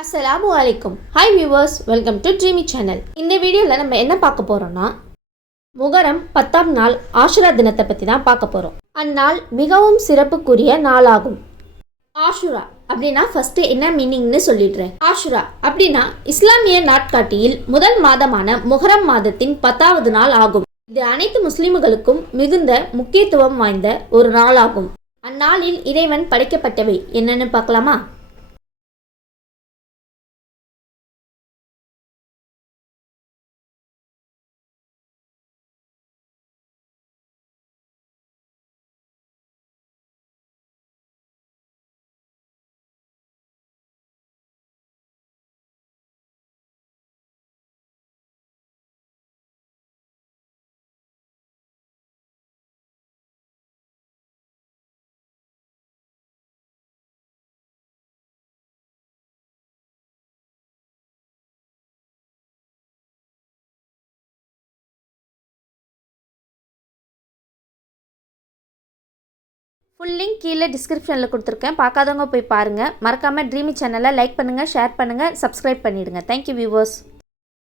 அஸ்ஸலாமு அலைக்கும். Hi viewers, welcome to Dreame channel. இந்த வீடியோவில் நம்ம என்ன பார்க்க போகிறோம்னா, முகரம் 10ஆம் நாள் ஆஷுரா தினத்தை பற்றி தான் பார்க்க போகிறோம். அந்நாள் மிகவும் சிறப்புக்குரிய நாளாகும். ஆஷுரா அப்படின்னா ஃபஸ்ட்டு என்ன மீனிங்னு சொல்லிடுறேன். ஆஷுரா அப்படின்னா இஸ்லாமிய நாட்காட்டியில் முதல் மாதமான முகரம் மாதத்தின் 10வது நாள் ஆகும். இது அனைத்து முஸ்லிம்களுக்கும் மிகுந்த முக்கியத்துவம் வாய்ந்த ஒரு நாளாகும். அந்நாளில் இறைவன் படைக்கப்பட்டவை என்னன்னு பார்க்கலாமா? ஃபுல் லிங்க் கீழே டிஸ்கிரிப்ஷனில் கொடுத்துருக்கேன். பார்க்காதவங்க போய் பாருங்கள். மறக்காமல் ட்ரீமி சேனலை லைக் பண்ணுங்கள், ஷேர் பண்ணுங்கள், சப்ஸ்கிரைப் பண்ணிவிடுங்க. Thank you viewers.